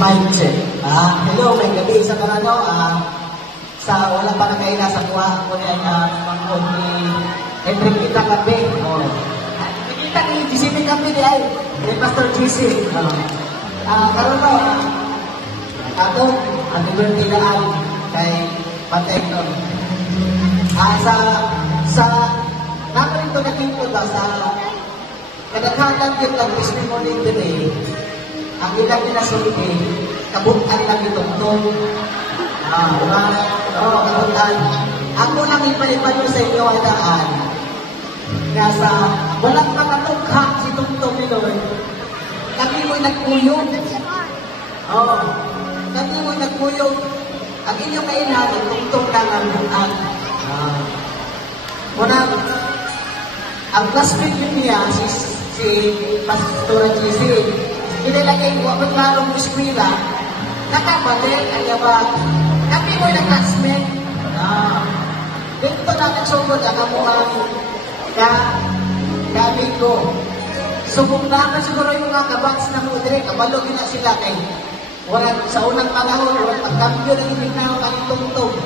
Mic check. Hello, may gabi sa kanano. Sa wala pa nakaila sa kuha ko niya pangkod ni Hendrik kita kape. Nakita ni GCP kape di ay. Ni Pastor GC. Karon no, ato ang birthday kay Patay ko. Sa namin ito nakikita ba sa kadaghanan yung testimony today, ang ilang pinasulti, kabutan lang itong kabutan. Ako nang ipalipalo sa inyo ay daan na sa walang makatugha si Tungtong ni Lord. Kami mo'y nagpuyog. Kami mo'y nagpuyog. Ang inyong kailangan, Tungtong lang ang buwan. Unang, ang classmate niya, si Pastor GC, inilagay ko ang larong eskwela, nakabalik, ayabag, kami mo'y na-classmate. Dito na nagsugod ang amuhan kami ko. Subong naman siguro yung mga kabats na mo dire, kabalo na sila kay wala sa unang panahon, wala pagkambyo na ibignaw ang Tungtong.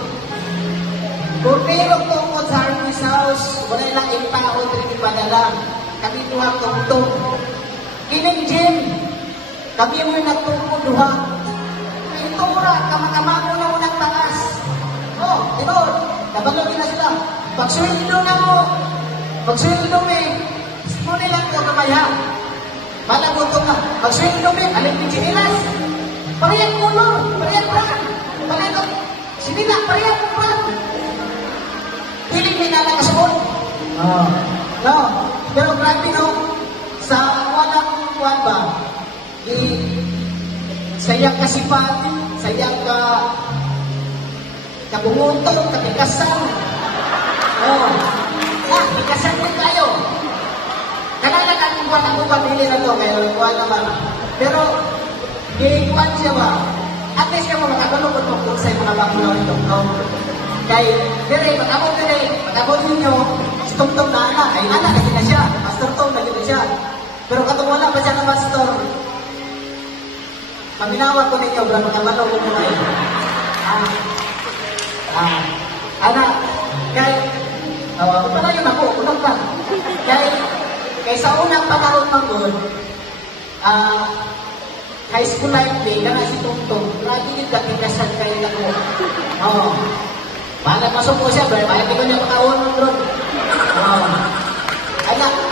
Kung mayroong tungkol sa Harvey's House, wala lang yung tao din ipadala. Kami tuha Tungtong. Kining gym, kami mo'y nagtungkol duha. Ito mura, kamangamago na unang taas. Tinor, nabalogin na sila. Pagsulido na mo, pagsulido may, mo nilang ko kamaya. Malabotong na, pagsulido may, alin ni Chinilas. Parehang kulor, parehang brand. Parehang, sinina, parehang brand. Piling may nalakasabot. No, pero grabe no, sa walang kuwan ba, sayang kasipat, sayang kabunguntong, kapikasan. Pikasan din tayo. Kailangan natin kuwan ang pamili na to, kaya kuwan naman. Pero, kuwan siya ba, at least ka mo makakalukot mo kung sa'yo mga bakulaw ito. Kaya, pag-abot ninyo, si Tungtong na anak, ay anak, lagi na siya. Pastor Tong, lagi na siya. Pero katong wala pa siya na pastor, paminawa ko ninyo, bro, magkabalo ko muna yun. Anak, kaya, pala yun ako, unang pa. Kaya sa unang panahon manggod, high school life day, na si Tungtong, lagi din kapikasan kayo na ko. Bahala masuk po siya, bahala ko niya makaon doon.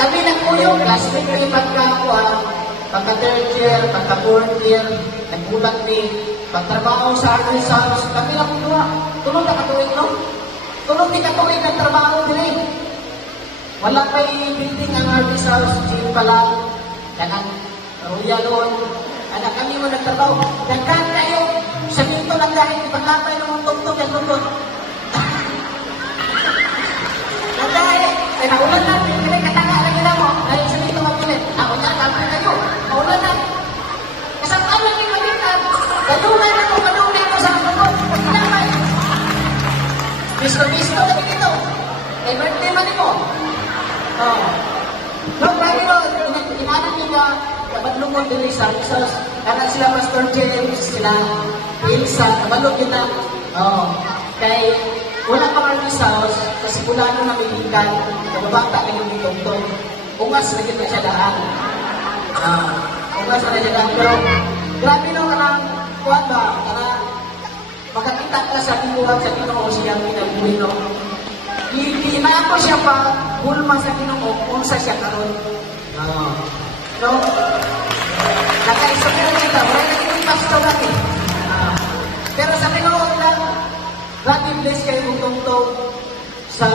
Kami nagpuyog, classmate ko yung pagka third year, pagka fourth year, nagbulat ni pagtrabaho sa Harvey's House, kami lang dua. Tulog na katuwing, no? Tulog ni katuwing ng trabaho din eh. Wala pa'y building ang Harvey's House, gym pa lang, kanang royal on. Kami mo nagtrabaho, nagkan kayo, sa dito lang dahil ipagkapay ng mga Tungtong yan lundot. Naulan na, pinili katanga lagi na mo. Dahil sa dito mapilit. Ako na, kapit kayo. Naulan na. Kasama lang yung magitan. Galungan ako, galungan ko sa kapatid. Pagkinamay. Bisto lagi dito. Eh, birthday man mo. No, grabe no. Inanan niyo na kabatlungon din sa Isos. Karena sila Pastor James, sila Ilsa, kabalog yun na. Kay wala pang Harvey's House, kasi bulano na milikan, kababata na yung Tungtong. Ungas na yun na siya daan. Ungas na siya daan. Pero, grabe no ka lang, kuwan ba, para makakita ka sa tinuhan sa Ginoo siya pinagbuhay no. Hinaan ko siya pa, hulma sa Ginoo, unsa siya karon. No? Nakaisap ko kita, wala na yung pastor natin. Pero sa Ginoo lang, grabe bless kayo mong Tungtong sa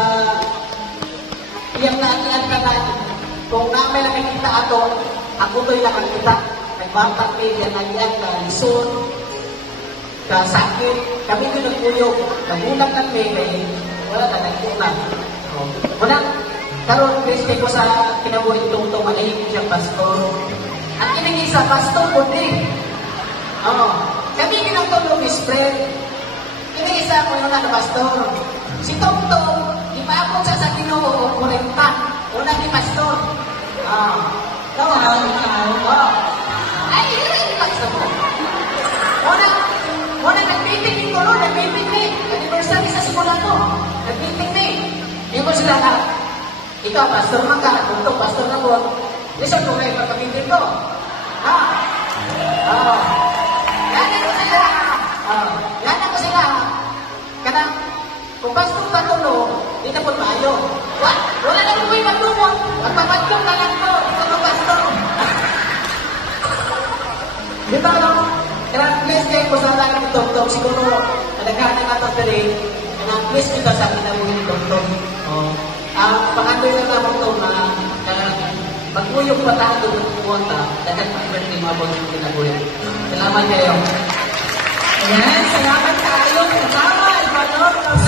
iyang naatian ka na. Kung namin lang nakikita ako to'y nakakita. Nagbatak kayo yan naatian ka, lison, ka sakit. Kami ko nagpuyog. Nagulang kami, wala na nagkulang. Wala, karoon bless kayo sa kinabuhay ni Tungtong, malayin ko siyang pastor. At kiningi sa pastor ko din. Kami ginagtulong is friend. Ini isa ko yung pastor. Si Tungtong, ipaabot siya sa Ginoo o 40. Una ni pastor. Ay, hindi pastor. Muna nag-meeting ni Kuro, nag-meeting ni. Anniversary sa simula ko. Nag-meeting ni. Hindi ko sila na, ikaw, pastor na ka, kung pastor na ko, listen ko kayo pagpapintin ko. Ha? Yan ko sila. Yan ko sila. Kanang, kung pastor ka to, no, di na po maayo. Wala na ko yung magdumot. Magpapadlong na lang to. Ito ko pastor. Di ba, no? Kaya please kayo ko sa lang ni Tok-Tok. Siguro, nagkakaroon nga ito today. Kaya please kita sa akin na mo ni Tok-Tok. Pangandoy lang naman ito na magpuyong patahan doon ng kuwanta dahil pa-birthday mga bang yung kinabuhin. Salamat kayo. Ayan, salamat kayo. Salamat, Manong.